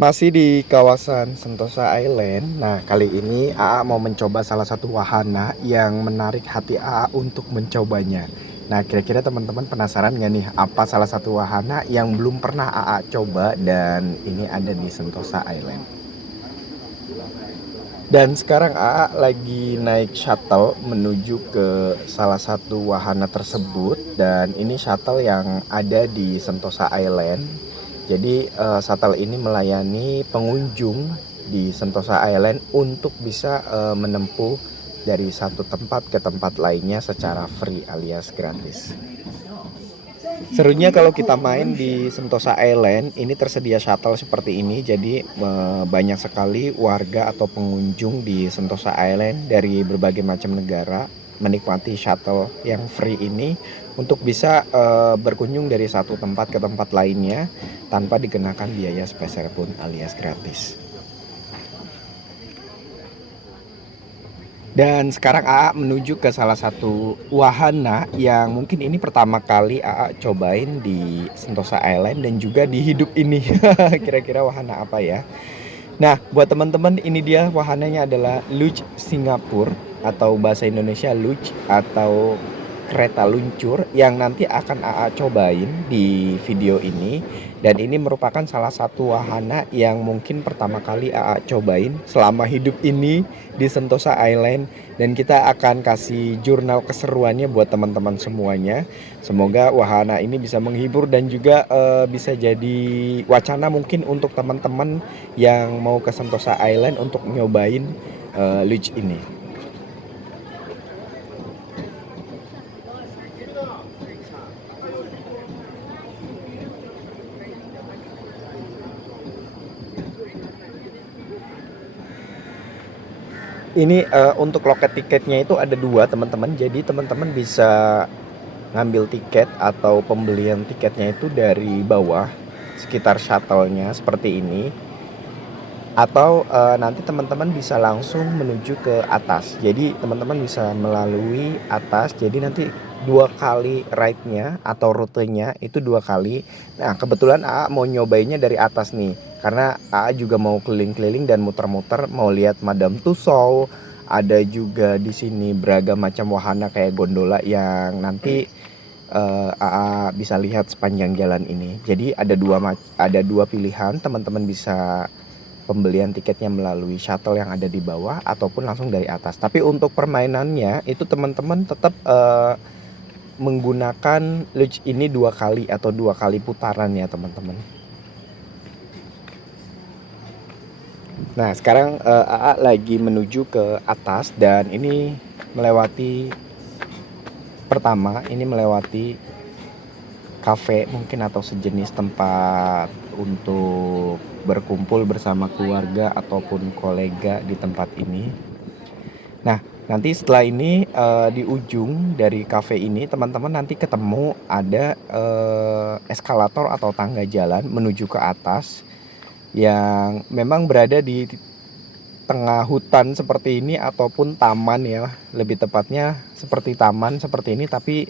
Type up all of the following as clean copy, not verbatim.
Masih di kawasan Sentosa Island. Nah, kali ini AA mau mencoba salah satu wahana yang menarik hati AA untuk mencobanya. Nah, kira-kira teman-teman penasaran nggak nih apa salah satu wahana yang belum pernah AA coba dan ini ada di Sentosa Island. Dan sekarang AA lagi naik shuttle menuju ke salah satu wahana tersebut dan ini shuttle yang ada di Sentosa Island. Jadi shuttle ini melayani pengunjung di Sentosa Island untuk bisa menempuh dari satu tempat ke tempat lainnya secara free alias gratis. Serunya kalau kita main di Sentosa Island, ini tersedia shuttle seperti ini. Jadi banyak sekali warga atau pengunjung di Sentosa Island dari berbagai macam negara menikmati shuttle yang free ini untuk bisa berkunjung dari satu tempat ke tempat lainnya tanpa dikenakan biaya spesial pun alias gratis. Dan sekarang AA menuju ke salah satu wahana yang mungkin ini pertama kali AA cobain di Sentosa Island dan juga di hidup ini. Kira-kira wahana apa ya? Nah, buat teman-teman ini dia wahananya adalah Luge Singapura atau bahasa Indonesia Luge atau kereta luncur yang nanti akan AA cobain di video ini. Dan ini merupakan salah satu wahana yang mungkin pertama kali AA cobain selama hidup ini di Sentosa Island. Dan kita akan kasih jurnal keseruannya buat teman-teman semuanya. Semoga wahana ini bisa menghibur dan juga bisa jadi wacana mungkin untuk teman-teman yang mau ke Sentosa Island untuk nyobain luge ini. Ini untuk loket tiketnya itu ada dua teman-teman. Jadi teman-teman bisa ngambil tiket atau pembelian tiketnya itu dari bawah sekitar shuttle-nya seperti ini. Atau nanti teman-teman bisa langsung menuju ke atas. Jadi teman-teman bisa melalui atas. Jadi nanti dua kali ride-nya atau rutenya itu dua kali. Nah, kebetulan AA mau nyobainnya dari atas nih. Karena AA juga mau keliling-keliling dan muter-muter mau lihat Madame Tussauds. Ada juga di sini beragam macam wahana kayak gondola yang nanti AA bisa lihat sepanjang jalan ini. Jadi ada dua pilihan, teman-teman bisa pembelian tiketnya melalui shuttle yang ada di bawah ataupun langsung dari atas. Tapi untuk permainannya itu teman-teman tetap menggunakan luge ini dua kali atau dua kali putaran ya teman-teman. Nah, sekarang AA lagi menuju ke atas dan ini melewati kafe mungkin atau sejenis tempat untuk berkumpul bersama keluarga ataupun kolega di tempat ini. Nah, nanti setelah ini di ujung dari kafe ini teman-teman nanti ketemu ada eskalator atau tangga jalan menuju ke atas yang memang berada di tengah hutan seperti ini ataupun taman ya, lebih tepatnya seperti taman seperti ini. Tapi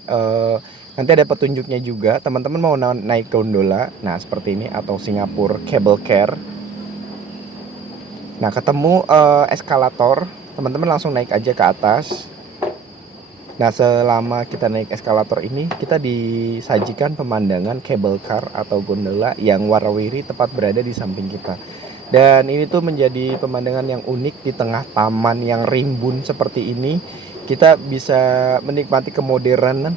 nanti ada petunjuknya juga, teman-teman mau naik gondola nah seperti ini atau Singapore Cable Car. Nah, ketemu eskalator, teman-teman langsung naik aja ke atas. Nah, selama kita naik eskalator ini kita disajikan pemandangan cable car atau gondola yang warna-warni tepat berada di samping kita. Dan ini tuh menjadi pemandangan yang unik di tengah taman yang rimbun seperti ini. Kita bisa menikmati kemodernan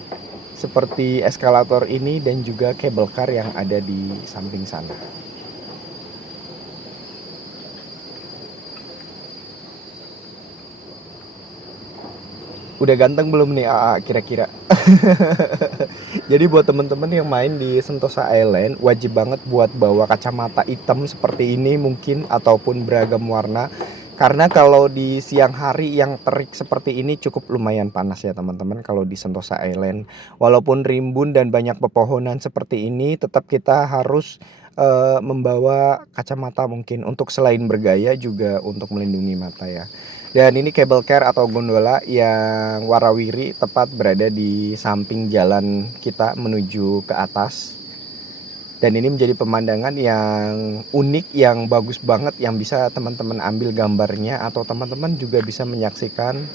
seperti eskalator ini dan juga cable car yang ada di samping sana. Udah ganteng belum nih AA kira-kira? Jadi buat temen-temen yang main di Sentosa Island wajib banget buat bawa kacamata hitam seperti ini mungkin ataupun beragam warna. Karena kalau di siang hari yang terik seperti ini cukup lumayan panas ya teman-teman kalau di Sentosa Island. Walaupun rimbun dan banyak pepohonan seperti ini tetap kita harus membawa kacamata mungkin untuk selain bergaya juga untuk melindungi mata ya. Dan ini cable car atau gondola yang warawiri tepat berada di samping jalan kita menuju ke atas. Dan ini menjadi pemandangan yang unik, yang bagus banget, yang bisa teman-teman ambil gambarnya, atau teman-teman juga bisa menyaksikan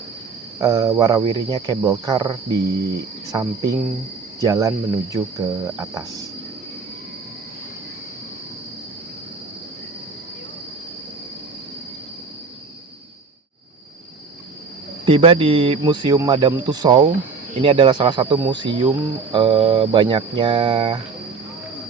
warawirinya cable car di samping jalan menuju ke atas. Tiba di Museum Madame Tussauds. Ini adalah salah satu museum banyaknya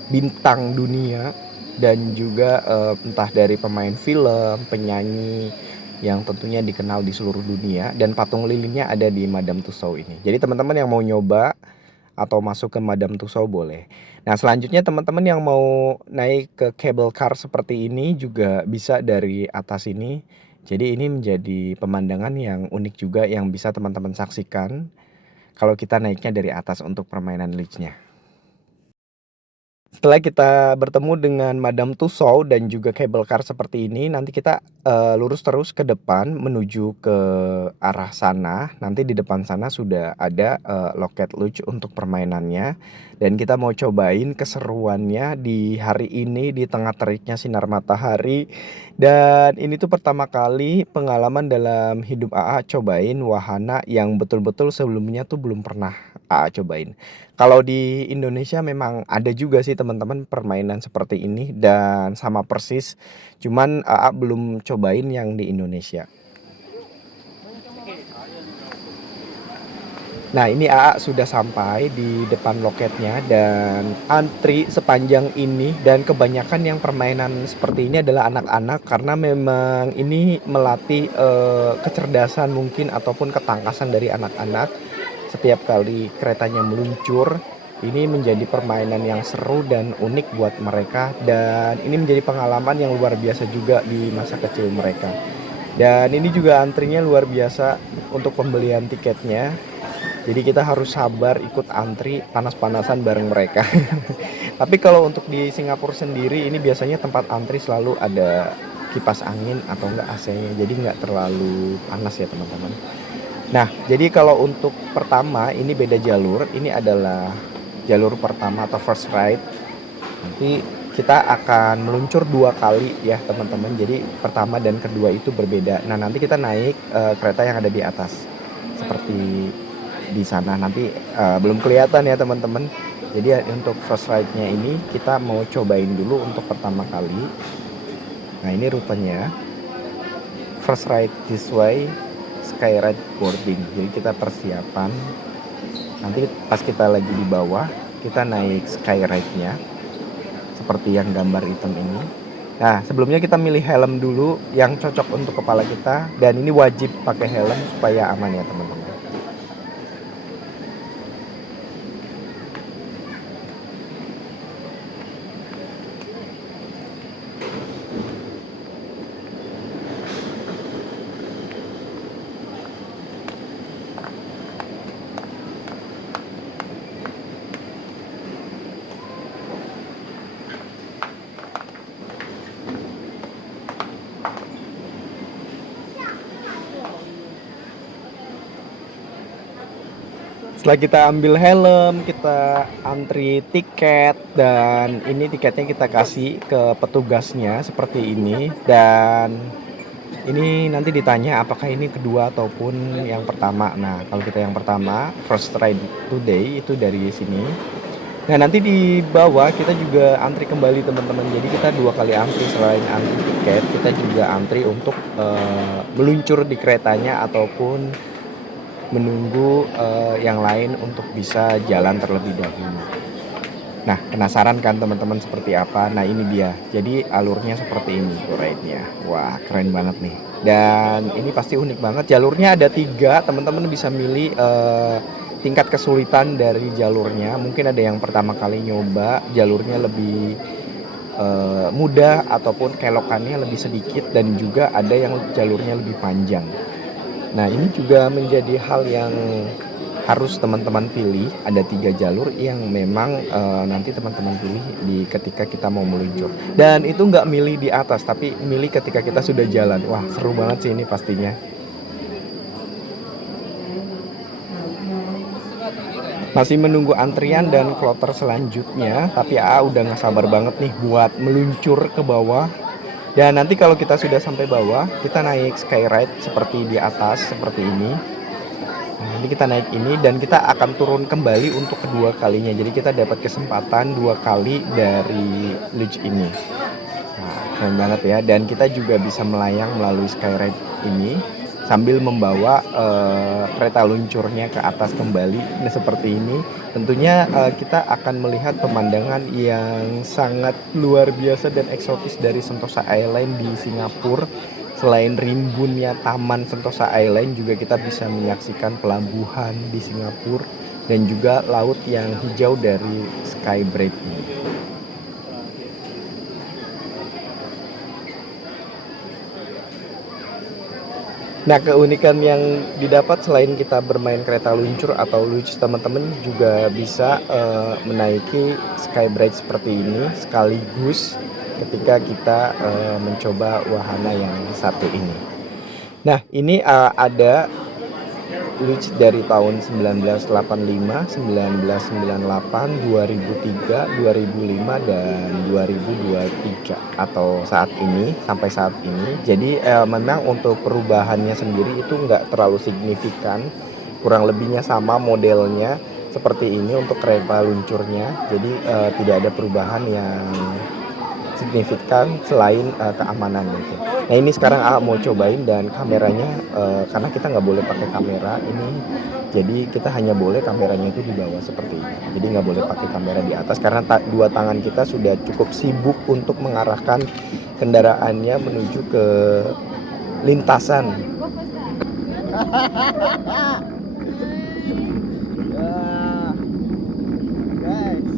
bintang dunia dan juga entah dari pemain film, penyanyi yang tentunya dikenal di seluruh dunia, dan patung lilinnya ada di Madame Tussauds ini. Jadi teman-teman yang mau nyoba atau masuk ke Madame Tussauds boleh. Nah, selanjutnya teman-teman yang mau naik ke cable car seperti ini juga bisa dari atas ini. Jadi ini menjadi pemandangan yang unik juga yang bisa teman-teman saksikan kalau kita naiknya dari atas untuk permainan liftnya. Setelah kita bertemu dengan Madame Tussauds dan juga cable car seperti ini, nanti kita lurus terus ke depan menuju ke arah sana. Nanti di depan sana sudah ada loket lucu untuk permainannya, dan kita mau cobain keseruannya di hari ini di tengah teriknya sinar matahari. Dan ini tuh pertama kali pengalaman dalam hidup AA cobain wahana yang betul-betul sebelumnya tuh belum pernah AA cobain. Kalau di Indonesia memang ada juga sih teman-teman permainan seperti ini dan sama persis, cuman AA belum cobain yang di Indonesia. Nah, ini AA sudah sampai di depan loketnya dan antri sepanjang ini, dan kebanyakan yang permainan seperti ini adalah anak-anak karena memang ini melatih kecerdasan mungkin ataupun ketangkasan dari anak-anak. Setiap kali keretanya meluncur, ini menjadi permainan yang seru dan unik buat mereka, dan ini menjadi pengalaman yang luar biasa juga di masa kecil mereka. Dan ini juga antrinya luar biasa untuk pembelian tiketnya. Jadi kita harus sabar ikut antri panas-panasan bareng mereka. Tapi kalau untuk di Singapura sendiri ini biasanya tempat antri selalu ada kipas angin atau enggak AC-nya. Jadi nggak terlalu panas ya teman-teman. Nah, jadi kalau untuk pertama ini beda jalur. Ini adalah jalur pertama atau first ride. Nanti kita akan meluncur 2 kali ya teman-teman. Jadi pertama dan kedua itu berbeda. Nah, nanti kita naik kereta yang ada di atas. Seperti di sana nanti belum kelihatan ya teman-teman. Jadi untuk first ride-nya ini kita mau cobain dulu untuk pertama kali. Nah, ini rutenya. First ride this way, skyride boarding. Jadi kita persiapan. Nanti pas kita lagi di bawah, kita naik skyride-nya seperti yang gambar hitam ini. Nah, sebelumnya kita milih helm dulu yang cocok untuk kepala kita, dan ini wajib pakai helm supaya aman ya teman-teman. Setelah kita ambil helm, kita antri tiket, dan ini tiketnya kita kasih ke petugasnya seperti ini. Dan ini nanti ditanya apakah ini kedua ataupun yang pertama. Nah, kalau kita yang pertama, first ride today itu dari sini. Nah, nanti di bawah kita juga antri kembali teman-teman. Jadi kita 2 kali antri, selain antri tiket, kita juga antri untuk meluncur di keretanya ataupun menunggu yang lain untuk bisa jalan terlebih dahulu. Nah, penasaran kan teman-teman seperti apa? Nah, ini dia. Jadi alurnya seperti ini ride-nya. Wah, keren banget nih. Dan ini pasti unik banget. Jalurnya ada 3, teman-teman bisa milih tingkat kesulitan dari jalurnya. Mungkin ada yang pertama kali nyoba jalurnya lebih mudah ataupun kelokannya lebih sedikit, dan juga ada yang jalurnya lebih panjang. Nah, ini juga menjadi hal yang harus teman-teman pilih. Ada 3 jalur yang memang nanti teman-teman pilih di ketika kita mau meluncur. Dan itu nggak milih di atas, tapi milih ketika kita sudah jalan. Wah, seru banget sih ini pastinya. Masih menunggu antrian dan kloter selanjutnya, tapi AA udah nggak sabar banget nih buat meluncur ke bawah. Dan nanti kalau kita sudah sampai bawah, kita naik skyride seperti di atas, seperti ini. Nah, nanti kita naik ini dan kita akan turun kembali untuk kedua kalinya. Jadi kita dapat kesempatan 2 kali dari luge ini. Nah, keren banget ya. Dan kita juga bisa melayang melalui skyride ini sambil membawa kereta luncurnya ke atas kembali. Nah, seperti ini. Tentunya kita akan melihat pemandangan yang sangat luar biasa dan eksotis dari Sentosa Island di Singapura. Selain rimbunnya taman Sentosa Island, juga kita bisa menyaksikan pelabuhan di Singapura dan juga laut yang hijau dari Skybridge ini. Nah, keunikan yang didapat selain kita bermain kereta luncur atau luge, teman-teman juga bisa menaiki Skybridge seperti ini sekaligus ketika kita mencoba wahana yang satu ini. Nah, ini ada luge dari tahun 1985, 1998, 2003, 2005, dan 2023 atau saat ini, sampai saat ini. Jadi memang untuk perubahannya sendiri itu nggak terlalu signifikan, kurang lebihnya sama modelnya seperti ini untuk kereta luncurnya. Jadi tidak ada perubahan yang signifikan selain keamanan gitu. Nah, ini sekarang A mau cobain dan kameranya karena kita nggak boleh pakai kamera ini, jadi kita hanya boleh kameranya itu di bawah seperti ini. Jadi nggak boleh pakai kamera di atas karena dua tangan kita sudah cukup sibuk untuk mengarahkan kendaraannya menuju ke lintasan. Wah, guys.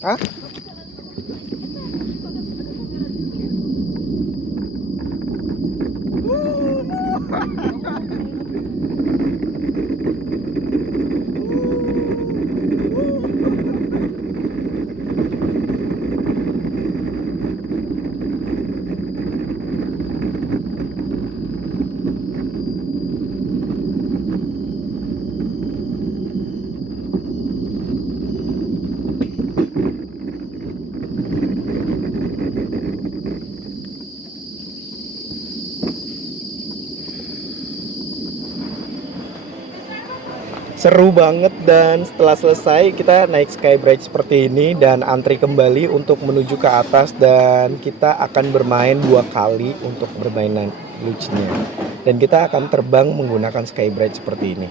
Hah? Seru banget, dan setelah selesai kita naik Skybridge seperti ini dan antri kembali untuk menuju ke atas, dan kita akan bermain 2 kali untuk bermainan luge-nya. Dan kita akan terbang menggunakan Skybridge seperti ini.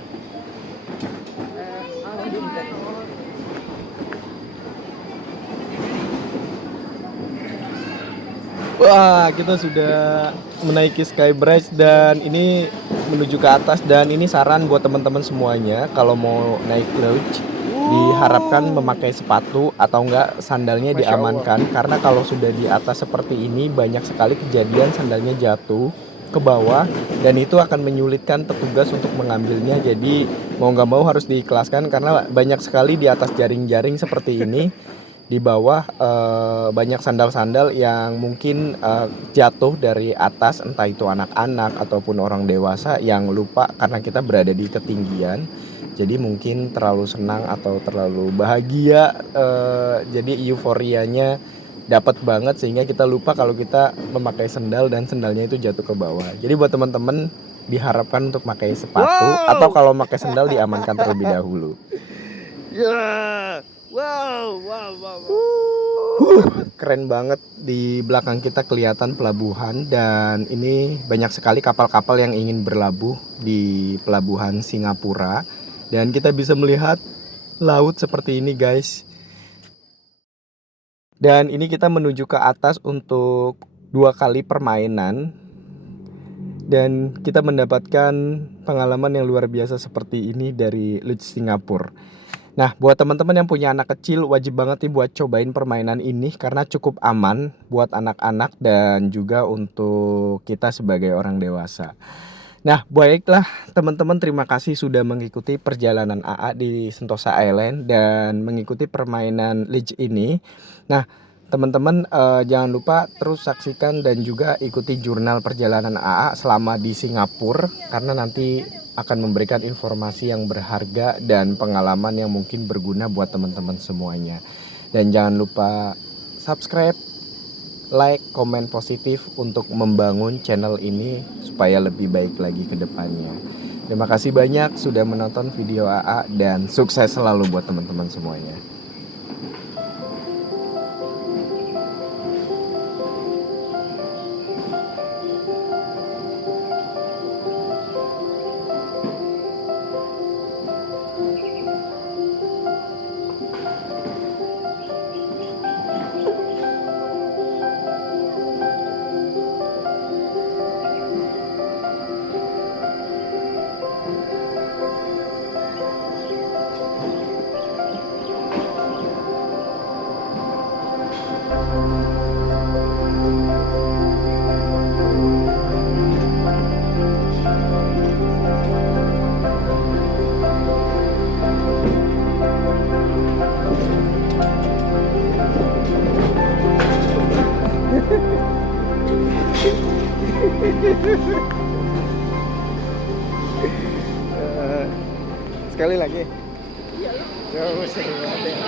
Wah, kita sudah menaiki Skybridge dan ini menuju ke atas, dan ini saran buat teman-teman semuanya kalau mau naik luge diharapkan memakai sepatu atau enggak sandalnya diamankan, karena kalau sudah di atas seperti ini banyak sekali kejadian sandalnya jatuh ke bawah dan itu akan menyulitkan petugas untuk mengambilnya. Jadi mau nggak mau harus diikhlaskan karena banyak sekali di atas jaring-jaring seperti ini di bawah banyak sandal-sandal yang mungkin jatuh dari atas, entah itu anak-anak ataupun orang dewasa yang lupa karena kita berada di ketinggian. Jadi mungkin terlalu senang atau terlalu bahagia, jadi euforianya dapat banget sehingga kita lupa kalau kita memakai sandal dan sandalnya itu jatuh ke bawah. Jadi buat teman-teman diharapkan untuk pakai sepatu atau kalau pakai sandal diamankan terlebih dahulu. Ya, wow, wow, wow, wow. Keren banget, di belakang kita kelihatan pelabuhan dan ini banyak sekali kapal-kapal yang ingin berlabuh di pelabuhan Singapura dan kita bisa melihat laut seperti ini, guys. Dan ini kita menuju ke atas untuk 2 kali permainan. Dan kita mendapatkan pengalaman yang luar biasa seperti ini dari Luge Singapura. Nah, buat teman-teman yang punya anak kecil, wajib banget nih buat cobain permainan ini karena cukup aman buat anak-anak dan juga untuk kita sebagai orang dewasa. Nah, baiklah teman-teman, terima kasih sudah mengikuti perjalanan AA di Sentosa Island dan mengikuti permainan Luge ini. Nah, teman-teman jangan lupa terus saksikan dan juga ikuti jurnal perjalanan AA selama di Singapura karena nanti akan memberikan informasi yang berharga dan pengalaman yang mungkin berguna buat teman-teman semuanya. Dan jangan lupa subscribe, like, komen positif untuk membangun channel ini supaya lebih baik lagi ke depannya. Terima kasih banyak sudah menonton video AA dan sukses selalu buat teman-teman semuanya. Sekali lagi. Iya. Seru banget ya.